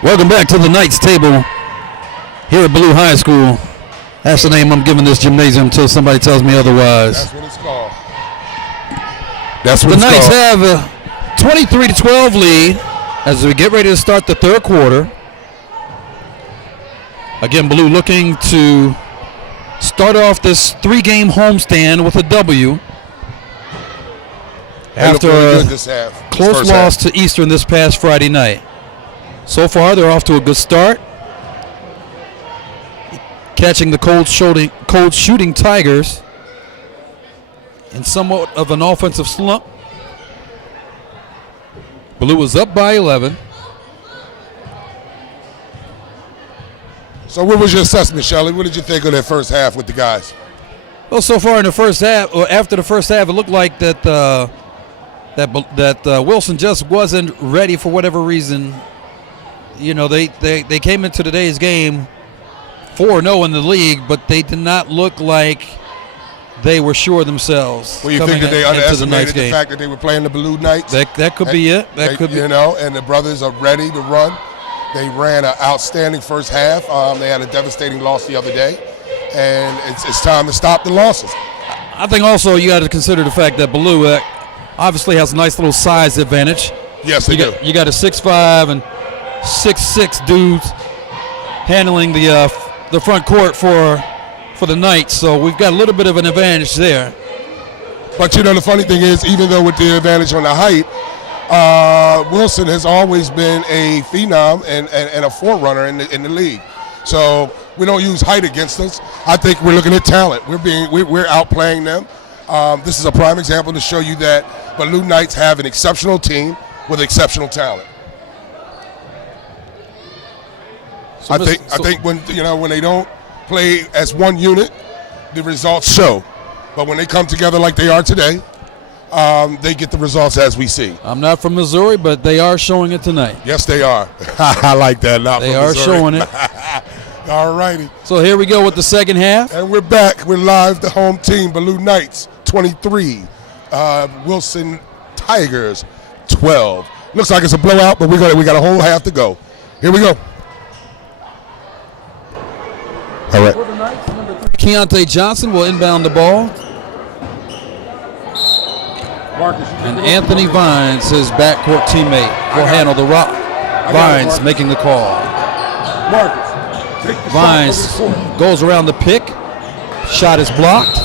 Welcome back to the Knights table here at Ballou High School. That's the name I'm giving this gymnasium until somebody tells me otherwise. That's what it's called. That's what the it's Knights called. have a 23-12 lead as we get ready to start the third quarter. Again, Ballou looking to start off this three-game homestand with a W after a close loss to Eastern this past Friday night. So far, they're off to a good start, catching the cold shooting Tigers in somewhat of an offensive slump. Ballou was up by 11. So what was your assessment, Shelley? What did you think of that first half with the guys? Well, so far in the first half, or after the first half, it looked like that Wilson just wasn't ready for whatever reason. You know, they came into today's game 4-0 in the league, but they did not look like they were sure themselves. Well, you think that they underestimated the fact that they were playing the Ballou Knights? That could be it. That could be. You know, and the brothers are ready to run. They ran an outstanding first half. They had a devastating loss the other day, and it's time to stop the losses. I think also you got to consider the fact that Ballou obviously has a nice little size advantage. Yes, they do. You got a 6'5" and 6'6" dudes handling the front court for the Knights, so we've got a little bit of an advantage there. But you know, the funny thing is, even though with the advantage on the height, Wilson has always been a phenom and a forerunner in the league. So we don't use height against us. I think we're looking at talent. We're outplaying them. This is a prime example to show you that Ballou Knights have an exceptional team with exceptional talent. So I think when they don't play as one unit, the results show. But when they come together like they are today, they get the results as we see. I'm not from Missouri, but they are showing it tonight. Yes, they are. I like that. They are showing it. All righty. So here we go with the second half. And we're back. We're live, the home team, Ballou Knights, 23. Wilson Tigers, 12. Looks like it's a blowout, but we got a whole half to go. Here we go. All right. For the Knights, number 3, Keontae Johnson will inbound the ball. And Anthony Vines, his backcourt teammate, will handle the rock. Vines making the call. Vines goes around the pick. Shot is blocked.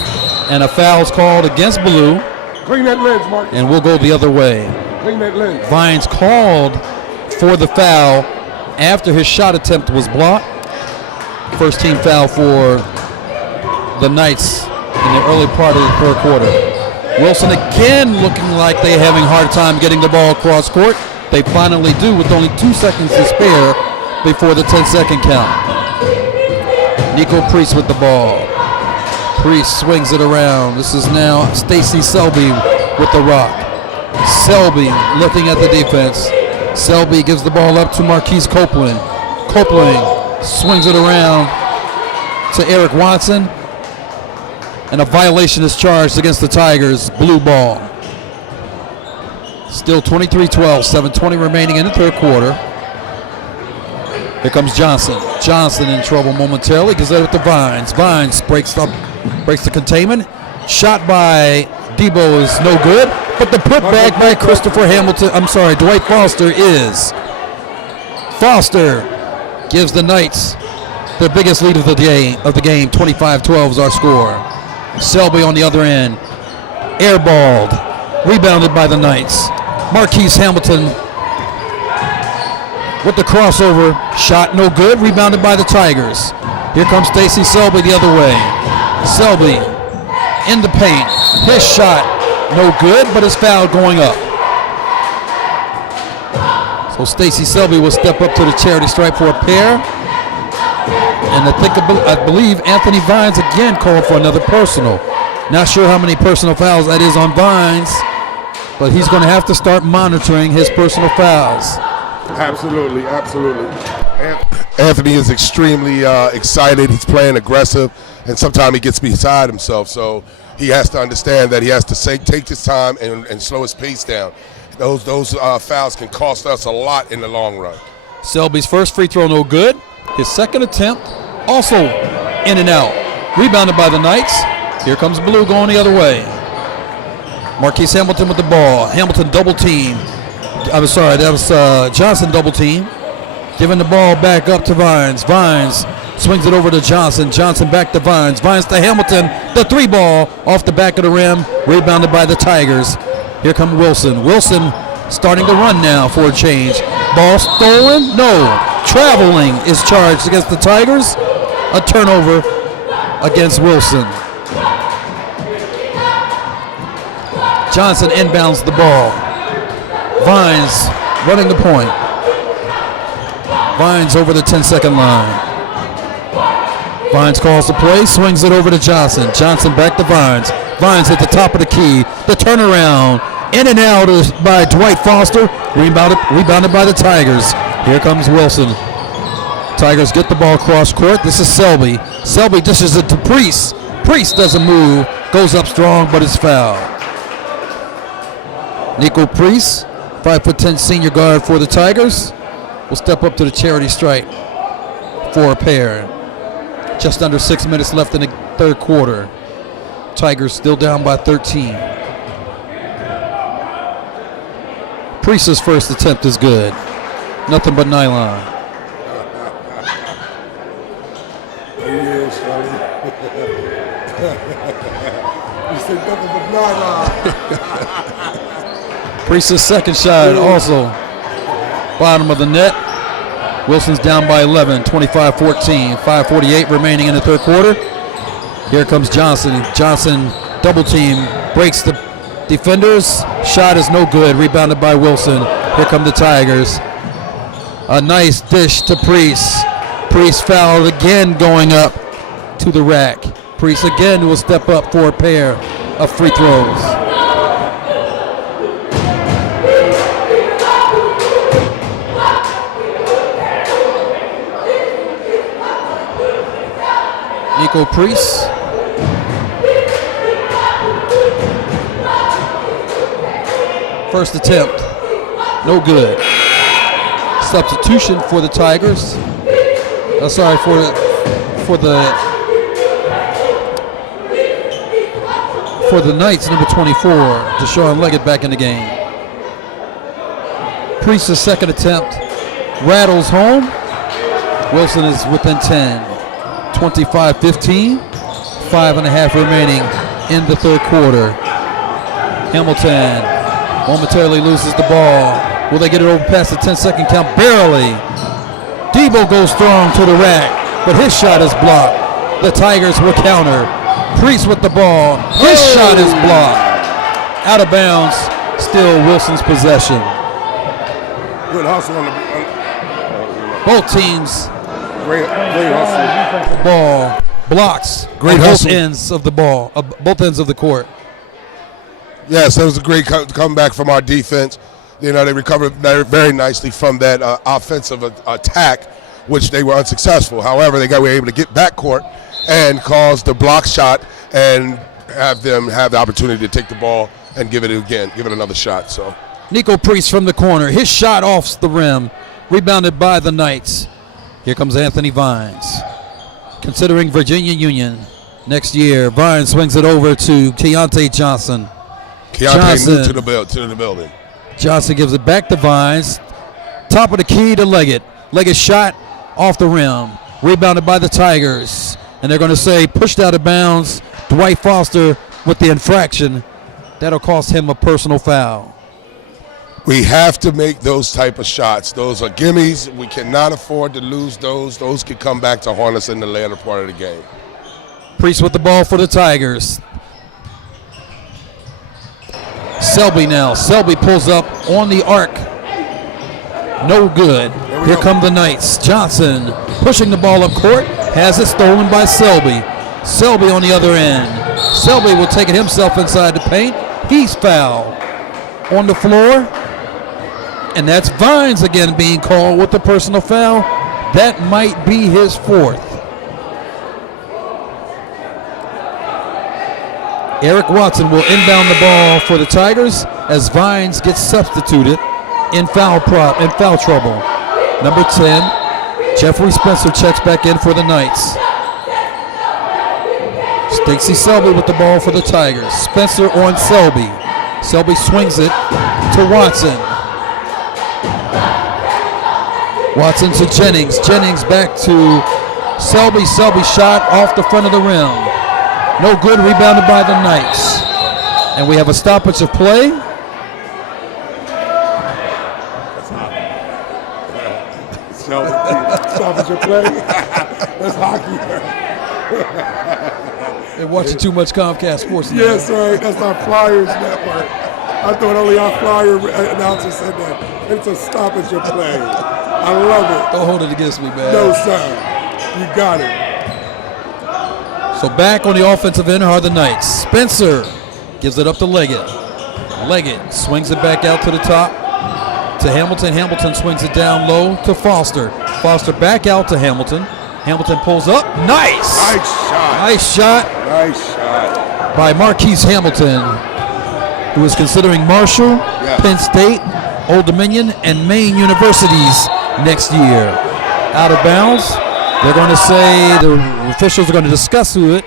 And a foul's called against Ballou. Clean that lens, Marcus. And we'll go the other way. Clean that lens. Vines called for the foul after his shot attempt was blocked. First team foul for the Knights in the early part of the third quarter. Wilson again looking like they're having a hard time getting the ball across court. They finally do with only 2 seconds to spare before the 10-second count. Nico Priest with the ball. Priest swings it around. This is now Stacy Selby with the rock. Selby looking at the defense. Selby gives the ball up to Marquise Copeland. Copeland swings it around to Eric Watson. And a violation is charged against the Tigers. Blue ball. Still 23-12, 7:20 remaining in the third quarter. Here comes Johnson. Johnson in trouble momentarily. Gives it up to Vines. Vines breaks the containment. Shot by Debo is no good. But the putback by Dwight Foster is. Foster gives the Knights the biggest lead of the game. 25-12 is our score. Selby on the other end. Airballed. Rebounded by the Knights. Marquise Hamilton with the crossover. Shot no good. Rebounded by the Tigers. Here comes Stacy Selby the other way. Selby in the paint. His shot no good, but his foul going up. So Stacy Selby will step up to the charity stripe for a pair. And I believe Anthony Vines again called for another personal. Not sure how many personal fouls that is on Vines, but he's going to have to start monitoring his personal fouls. Absolutely. Anthony is extremely excited. He's playing aggressive, and sometimes he gets beside himself. So he has to understand that he has to take his time and slow his pace down. Those fouls can cost us a lot in the long run. Selby's first free throw no good. His second attempt also in and out. Rebounded by the Knights. Here comes Blue going the other way. Marquise Hamilton with the ball. Hamilton double team. I'm sorry, that was Johnson double team. Giving the ball back up to Vines. Vines swings it over to Johnson. Johnson back to Vines. Vines to Hamilton. The three ball off the back of the rim. Rebounded by the Tigers. Here comes Wilson. Wilson starting to run now for a change. Ball stolen? No. Traveling is charged against the Tigers. A turnover against Wilson. Johnson inbounds the ball. Vines running the point. Vines over the 10-second line. Vines calls the play, swings it over to Johnson. Johnson back to Vines. Vines at the top of the key. The turnaround. In and out by Dwight Foster. Rebounded by the Tigers. Here comes Wilson. Tigers get the ball cross court. This is Selby. Selby dishes it to Priest. Priest doesn't move. Goes up strong, but is fouled. Nico Priest, 5'10" senior guard for the Tigers, will step up to the charity stripe for a pair. Just under 6 minutes left in the third quarter. Tigers still down by 13. Priest's first attempt is good. Nothing but nylon. You said nothing but nylon. Priest's second shot also bottom of the net. Wilson's down by 11, 25-14, 5:48 remaining in the third quarter. Here comes Johnson. Johnson double team, breaks the defenders. Shot is no good, rebounded by Wilson. Here come the Tigers. A nice dish to Priest. Priest fouled again going up to the rack. Priest again will step up for a pair of free throws. Nico Priest. First attempt, no good. Substitution for the Tigers. Sorry, for the Knights, number 24, Deshaun Leggett back in the game. Priest's second attempt rattles home. Wilson is within 10. 25-15, 5.5 remaining in the third quarter. Hamilton momentarily loses the ball. Will they get it over past the 10-second count? Barely. Debo goes strong to the rack, but his shot is blocked. The Tigers will counter. Priest with the ball. His shot is blocked. Out of bounds. Still Wilson's possession. Good hustle on the both teams. Great hustle. Ball blocks. Great both hustle. ends of the ball. Both ends of the court. Yes, that was a great comeback from our defense. You know, they recovered very nicely from that offensive attack, which they were unsuccessful. However, were able to get back court and cause the block shot and have them have the opportunity to take the ball and give it another shot. So Nico Priest from the corner. His shot off the rim. Rebounded by the Knights. Here comes Anthony Vines. Considering Virginia Union next year, Vines swings it over to Keontae Johnson. Keontae moved to the building. Johnson gives it back to Vines. Top of the key to Leggett. Leggett shot off the rim. Rebounded by the Tigers. And they're going to say pushed out of bounds. Dwight Foster with the infraction. That'll cost him a personal foul. We have to make those type of shots. Those are gimmies. We cannot afford to lose those. Those could come back to haunt us in the later part of the game. Priest with the ball for the Tigers. Selby now. Selby pulls up on the arc. No good. Here come the Knights. Johnson pushing the ball up court. Has it stolen by Selby. Selby on the other end. Selby will take it himself inside the paint. He's fouled. On the floor. And that's Vines again being called with the personal foul. That might be his fourth. Eric Watson will inbound the ball for the Tigers as Vines gets substituted in foul trouble. Number 10, Jeffrey Spencer checks back in for the Knights. Stacey Selby with the ball for the Tigers. Spencer on Selby. Selby swings it to Watson. Watson to Jennings. Jennings back to Selby. Selby shot off the front of the rim. No good, rebounded by the Knights. And we have a stoppage of play. Stoppage of play. That's hockey. They're watching too much Comcast Sports now. Yes, sir. That's our Flyers network. I thought only our Flyer announcer said that. It's a stoppage of play. I love it. Don't hold it against me, man. No, sir. You got it. So back on the offensive end are the Knights. Spencer gives it up to Leggett. Leggett swings it back out to the top to Hamilton. Hamilton swings it down low to Foster. Foster back out to Hamilton. Hamilton pulls up. Nice! Nice shot. Nice shot. Nice shot. By Marquise Hamilton, who is considering Marshall, Yes. Penn State, Old Dominion, and Maine universities next year. Out of bounds. They're going to say, the officials are going to discuss who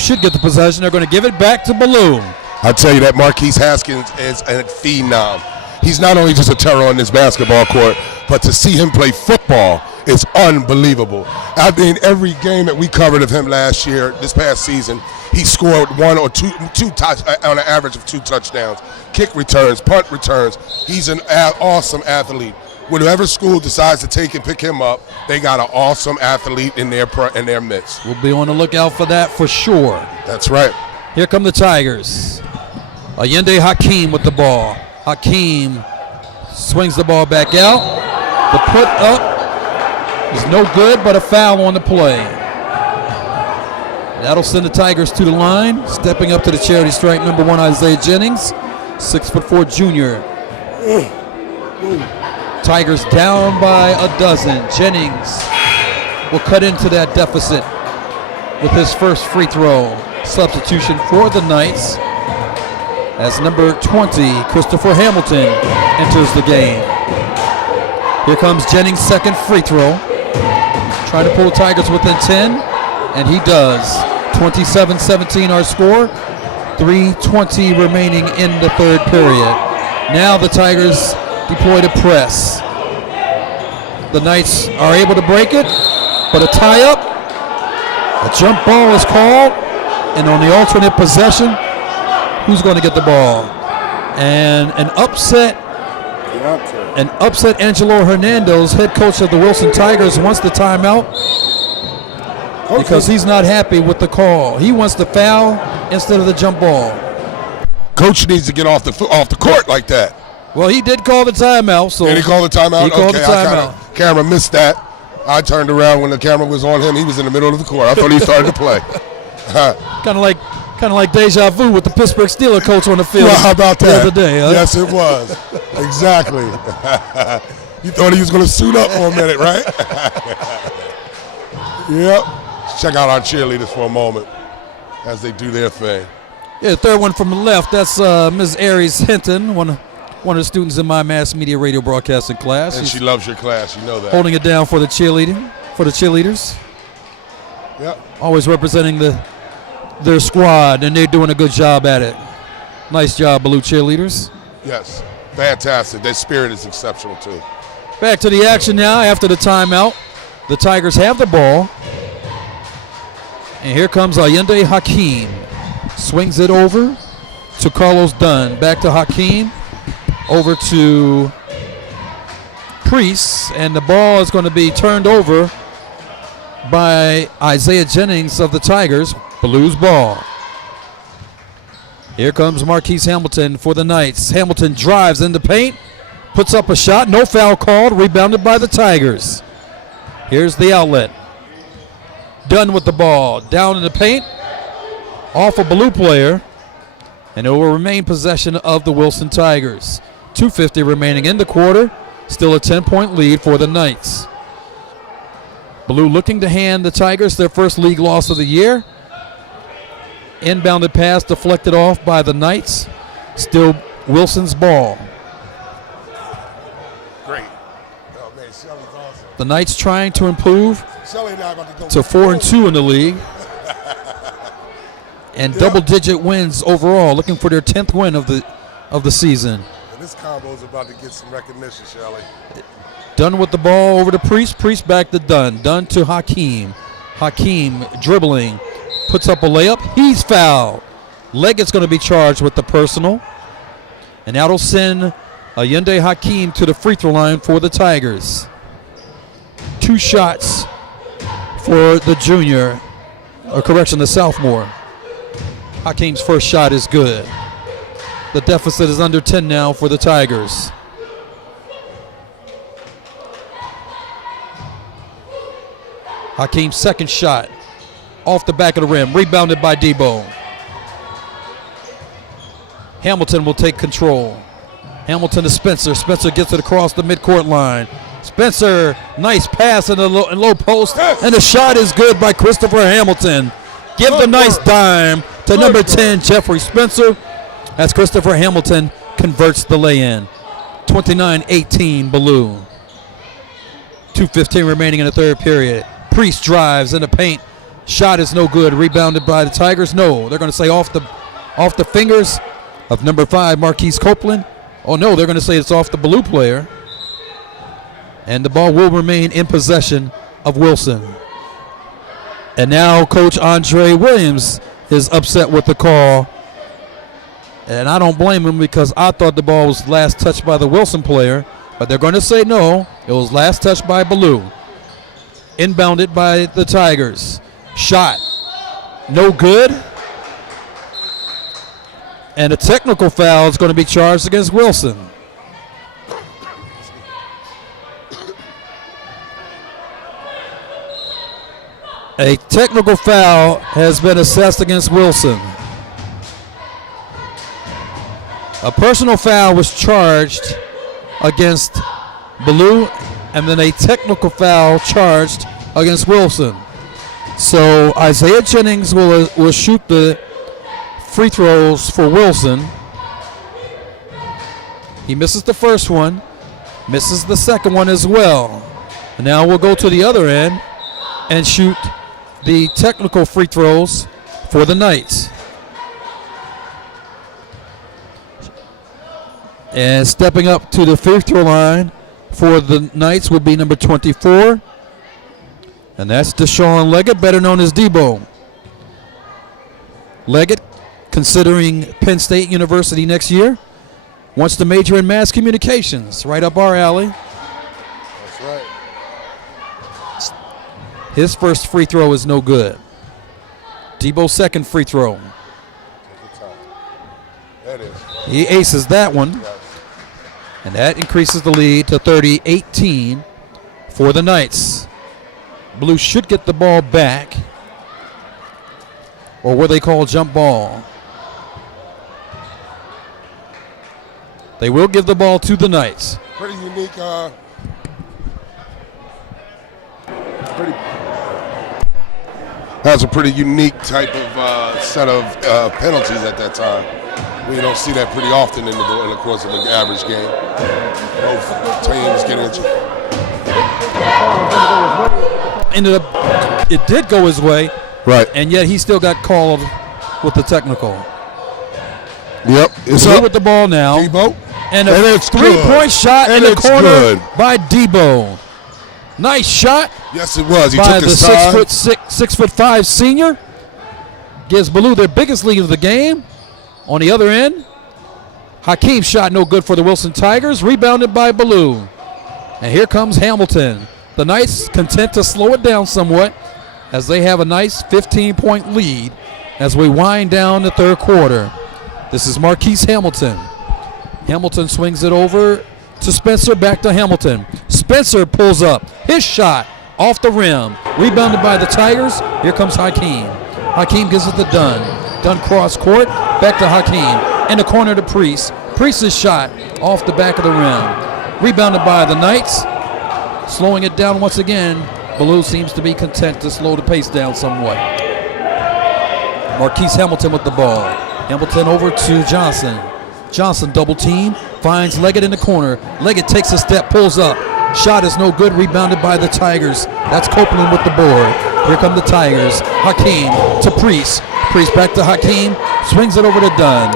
should get the possession. They're going to give it back to Ballou. I'll tell you that Marquise Haskins is a phenom. He's not only just a terror on this basketball court, but to see him play football is unbelievable. I mean, every game that we covered of him last year, this past season, he scored one or two on an average of 2 touchdowns. Kick returns, punt returns. He's an awesome athlete. Whatever school decides to take and pick him up, they got an awesome athlete in their midst. We'll be on the lookout for that for sure. That's right. Here come the Tigers. Allende Hakeem with the ball. Hakeem swings the ball back out. The put up is no good, but a foul on the play. That'll send the Tigers to the line. Stepping up to the charity stripe, number 1, Isaiah Jennings, 6'4" junior. Tigers down by a dozen. Jennings will cut into that deficit with his first free throw. Substitution for the Knights as number 20, Christopher Hamilton, enters the game. Here comes Jennings' second free throw. Trying to pull the Tigers within 10, and he does. 27-17 our score. 3:20 remaining in the third period. Now the Tigers deploy to press. The Knights are able to break it, but a tie-up. A jump ball is called, and on the alternate possession, who's going to get the ball? And an upset Angelo Hernandez, head coach of the Wilson Tigers, wants the timeout because he's not happy with the call. He wants the foul instead of the jump ball. Coach needs to get off the court like that. Well, he did call the timeout. So did he call the timeout? He called the timeout. Camera missed that. I turned around when the camera was on him. He was in the middle of the court. I thought he started to play. Kind of like deja vu with the Pittsburgh Steelers coach on the field. Well, how about that? The other day, huh? Yes, it was. Exactly. You thought he was going to suit up for a minute, right? Yep. Let's check out our cheerleaders for a moment as they do their thing. Yeah, the third one from the left. That's Ms. Aries Hinton, one of the students in my mass media radio broadcasting class. And she loves your class. You know that. Holding it down for the cheerleaders. Yep. Always representing their squad, and they're doing a good job at it. Nice job, Ballou cheerleaders. Yes. Fantastic. Their spirit is exceptional, too. Back to the action now after the timeout. The Tigers have the ball. And here comes Allende Hakeem. Swings it over to Carlos Dunn. Back to Hakeem. Over to Priest. And the ball is going to be turned over by Isaiah Jennings of the Tigers. Ballou's ball. Here comes Marquise Hamilton for the Knights. Hamilton drives in the paint. Puts up a shot. No foul called. Rebounded by the Tigers. Here's the outlet. Dunn with the ball. Down in the paint. Off a Ballou player. And it will remain possession of the Wilson Tigers. 2:50 remaining in the quarter. Still a 10-point lead for the Knights. Ballou looking to hand the Tigers their first league loss of the year. Inbounded pass deflected off by the Knights. Still Wilson's ball. Great. Oh, man, Shelly's awesome. The Knights trying to improve Shelly and I about to go to 4-2 in the league. And double-digit wins overall, looking for their 10th win of the season. And this combo is about to get some recognition, Shelly. Dunn with the ball over to Priest. Priest back to Dunn. Dunn to Hakeem. Hakeem dribbling, puts up a layup. He's fouled. Leggett's going to be charged with the personal. And that'll send Allende Hakeem to the free throw line for the Tigers. 2 shots for the junior, or correction, the sophomore. Hakeem's first shot is good. The deficit is under 10 now for the Tigers. Hakeem's second shot off the back of the rim, rebounded by Debo. Hamilton will take control. Hamilton to Spencer. Spencer gets it across the midcourt line. Spencer, nice pass in the low post, and the shot is good by Christopher Hamilton. Give the nice dime to number 10, Jeffrey Spencer, as Christopher Hamilton converts the lay-in. 29-18, ballou. 2:15 remaining in the third period. Priest drives in the paint. Shot is no good. Rebounded by the Tigers. No, they're going to say off the fingers of number 5, Marquise Copeland. Oh no, they're going to say it's off the ballou player. And the ball will remain in possession of Wilson. And now Coach Andre Williams is upset with the call. And I don't blame him, because I thought the ball was last touched by the Wilson player. But they're going to say no, it was last touched by ballou. Inbounded by the Tigers. Shot, no good. And a technical foul is going to be charged against Wilson. A technical foul has been assessed against Wilson. A personal foul was charged against ballou, and then a technical foul charged against Wilson. So Isaiah Jennings will shoot the free throws for Wilson. He misses the first one, misses the second one as well. And now we'll go to the other end and shoot the technical free throws for the Knights. And stepping up to the free throw line for the Knights would be number 24. And that's Deshaun Leggett, better known as Debo. Leggett, considering Penn State University next year, wants to major in mass communications, right up our alley. That's right. His first free throw is no good. Debo's second free throw. That is. He aces that one. And that increases the lead to 30-18 for the Knights. Blue should get the ball back, or what they call jump ball. They will give the ball to the Knights. Pretty unique. That's a pretty unique type of set of penalties at that time. We don't see that pretty often in the course of an average game. Both teams get into. It did go his way, right? And yet he still got called with the technical. Yep, it's Blue up with the ball now. Debo. And a three-point shot in the corner by Debo. Nice shot. Yes, it was. He by took his the time. 6'5" senior. Gives Ballou their biggest lead of the game. On the other end, Hakeem shot no good for the Wilson Tigers. Rebounded by Ballou. And here comes Hamilton. The Knights content to slow it down somewhat as they have a nice 15-point lead as we wind down the third quarter. This is Marquise Hamilton. Hamilton swings it over to Spencer, back to Hamilton. Spencer pulls up. His shot off the rim. Rebounded by the Tigers. Here comes Hakeem. Hakeem gives it to Dunn. Dunn cross court. Back to Hakeem. In the corner to Priest. Priest's shot off the back of the rim. Rebounded by the Knights. Slowing it down once again. Ballou seems to be content to slow the pace down somewhat. Marquise Hamilton with the ball. Hamilton over to Johnson. Johnson double team, finds Leggett in the corner. Leggett takes a step, pulls up, Shot is no good. Rebounded by the Tigers. That's Copeland with the board. Here come the Tigers. Hakeem to Priest. Priest back to Hakeem. Swings it over to Dunn.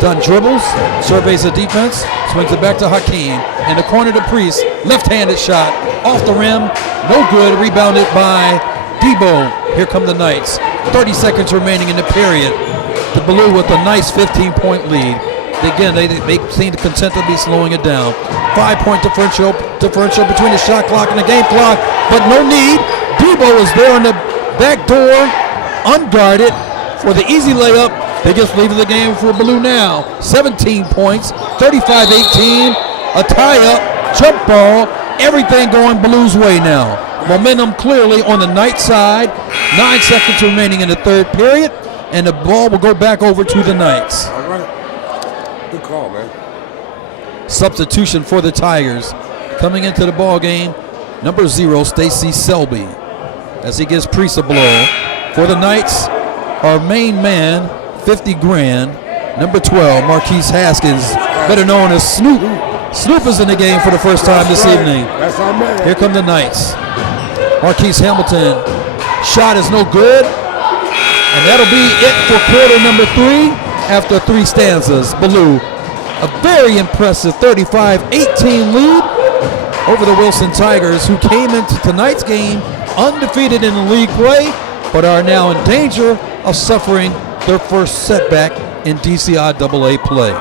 Dunn dribbles. Surveys the defense. Swings it back to Hakeem. In the corner to Priest. Left-handed shot. Off the rim. No good. Rebounded by Debo. Here come the Knights. 30 seconds remaining in the period. The Ballou with a nice 15-point lead. Again, they seem content to be slowing it down. 5-point differential between the shot clock and the game clock, but no need. Debo is there on the back door, unguarded for the easy layup. They just leave the game for Ballou now. 17 points, 35-18, a tie-up, jump ball, everything going Ballou's way now. Momentum clearly on the Knight side. 9 seconds remaining in the third period, and the ball will go back over to the Knights. All right. Good call, man. Substitution for the Tigers. Coming into the ball game, number 0, Stacy Selby, as he gives Priest a blow. For the Knights, our main man, 50 grand, number 12, Marquise Haskins, better known as Snoop. Snoop is in the game for the first time this evening. That's our man. Here come the Knights. Marquise Hamilton, shot is no good, and that'll be it for quarter number 3 after 3 stanzas. Ballou, a very impressive 35-18 lead over the Wilson Tigers, who came into tonight's game undefeated in the league play, but are now in danger of suffering their first setback in DCIAA play.